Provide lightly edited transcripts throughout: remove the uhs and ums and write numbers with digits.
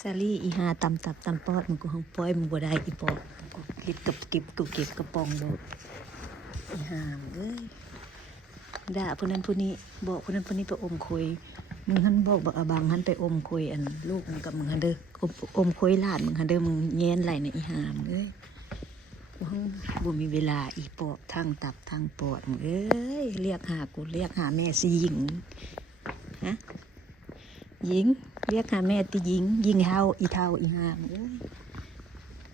ซาลี่อีหาตำตับตำปอดมันกูห้องป้อยมันบ่ได้อีปอดกูเก็บกับเก็บกูเก็บกระปองโดดอีหามเอ้ยด่าผู้นั้นผู้นี้บอกผู้นั้นผู้นี้ไปอมคุยมึงหันบอกบักอาบังหันไปอมคุยอันลูกมึงกับมึงหันเด้ออมคุยหลานมึงหันเด้อมึงแย้นไหลนะอีหามเอ้ยกูห้องบ่มีเวลาอีปอบทางตับทางปอดมึงเอ้ยเรียกหากูเรียกหาแม่สิหญิงฮะหญิงเรียกหาแม่ติหญิงยิงเฮาอีเท่าอีหามเอ้ย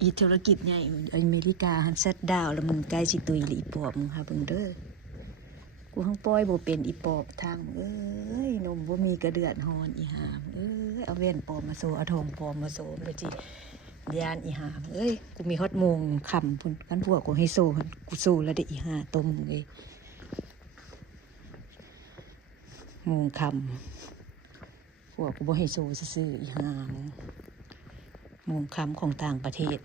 อีธุรกิจใหญ่อเมริกาหันเซตดาวแล้วมึงใกล้สิตุยหรืออีปอบมึงหาเบิ่งเด้อกูห้องป้อยบ่เป็นอีปอบทางเอ้ยนมบ่มีกระเดือดฮอนอีหามเอ้ยเอาแว่นปลอมมาโซเอาทองปลอมมาโซเลยจิยานอีหามเอ้ยกูมีฮอตโมงคำพุ่นกันพวกกูให้โซกูโซแล้วได้อีหาตมเลยโมงคำพวกกูบ่ให้โซซื่ออีหามโมงคำของต่างประเทศ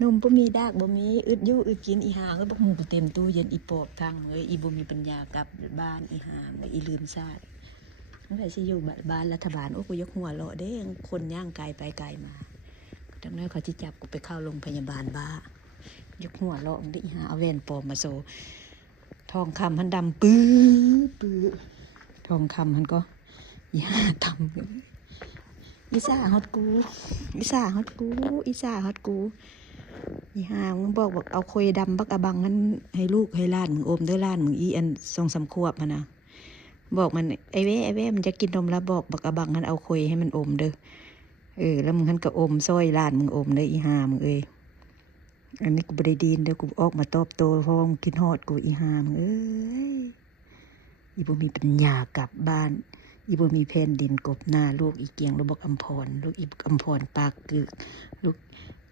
นมบ่มีดากบ่มีอึดอยู่อึดกินอีหางก็บอกหมูเต็มตู้เย็นอีปอบทางเอ้ยอีบ่มีปัญญากลับบ้านอีหางอีลืมชาติเมื่อไหร่สิอยู่บ้านรัฐบาลโอ้กูยกหัวเราะเด้คนย่างไกลไปไกลมาจังนั้นเขาสิจับกูไปเข้าโรงพยาบาลบ้ายกหัวเราะดิอีหาเอาแว่นปลอมมาโซทองคำหันดำปื้อปื้อทองคำหันก็อีหาทำอีซ่าฮอดกูอีซ่าฮอดกูอีซ่าฮอดกูอีห่ามึงบอกเอาคุยดำบักอบังนั้นให้ลูกให้ล้านมึงอมเด้อล้านมึงอีอัน2-3 ขวบมันนะบอกมันไอ้เว้มันจะกินนมแล้วบอกบักอบังนั้นเอาคุยให้มันอมเด้อแล้วมึงหันก็อมซอยล้านมึงอมเด้ออีห่ามึงอันนี้กูบ่ได้ดีนเด้อกูออกมาตอบโต้เพราะมึงกินฮอดกูอีห่ามึงอีบ่มีปัญญากลับบ้านอีบ่มีแผ่นดินกบหน้าลูกอีเกียงลูกบอกอำพรลูกอีอำพรปากกึกลูก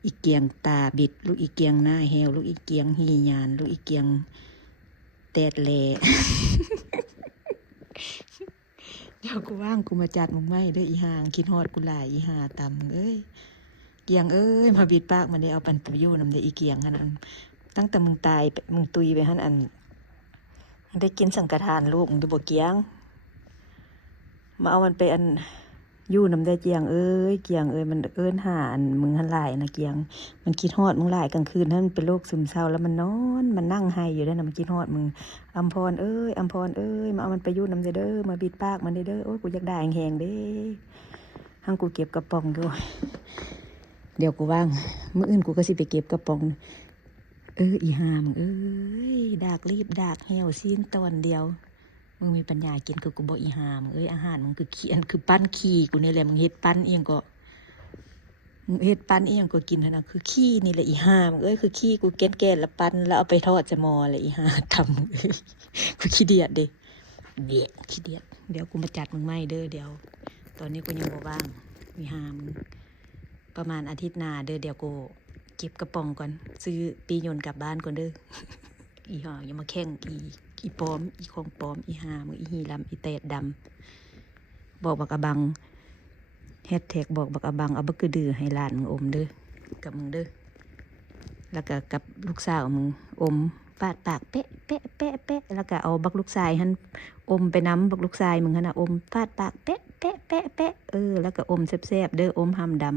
อีเกียงตาบิดลูกอีเกียงหน้าเฮวลูกอีเกียงหีญานลูกอีเกียงแตดแหล เดี๋ยวกูว่างกูมาจัดมึงไม่เด้ออีห่างคิดฮอดกูหลายอีห่าตำเกียงมาบิดปากมันได้เอาปันปุยู่นำได้อีเกียงขนาดตั้งแต่มึงตายมึงตุยไปหันอันได้กินสังฆทานลูกมึงดูบ่เกียงมาเอามันไปอันยู่นำได้เกียงเกียงมันหาอันมึงหันหลายนะเกียงมันคิดฮอดมึงหลายกลางคืนนั้นเป็นโรคซึมเศร้าแล้วมันนอนมันนั่งไห้อยู่ได้นะมันคิดฮอดมึงอำพรอำพรมาเอามันไปยู่นำเด้อมาบิดปากมันเด้อโอ้ยกูอยากได้แหงเด้หังกูเก็บกระป๋องด้วยเดี๋ยวกูว่างมื้ออื่นกูก็สิไปเก็บกระป๋องอีหามึงดากรีบดากเหี่ยวซีนตอนเดียวมึงมีปัญญากินกูบอกอีหามอาหารมึงคือขี้คือปั้นขี้กูนี่แหละมึงเฮ็ดปั้นเองก็มึงเฮ็ดปั้นเองก็กินเท่านั้นคือขี้นี่แหละอีหามคือขี้กูแก่ๆแล้วปั้นแล้วเอาไปทอดจะมอเลยอีหาทำกูขี้เดียดดิขี้เดียดเดี๋ยวกูมาจัดมึงไม่เด้อเดี๋ยวตอนนี้กูยังบ่ว่างอีหามประมาณอาทิตย์หน้าเด้อเดี๋ยวกูเก็บกระป๋องก่อนซื้อปียนต์กลับบ้านก่อนเด้ออีห่าอย่ามาแข่งอีปอมอีของปอมอีหามึงอีหีลำอีเตดดำบอกบักอบังแฮชแท็กบอกบักอบังเอาบักกระดือให้หลานมึงอมเด้อกับมึงเด้อแล้วก็กับลูกสาวมึงอมปาดปากเป๊ะเป๊ะเป๊ะเป๊ะแล้วก็เอาบักลูกชายหันอมไปน้ำบักลูกชายมึงหันอมปาดปากเป๊ะเป๊ะเป๊ะเป๊ะแล้วก็อมแซ่บๆเด้ออมหำดำ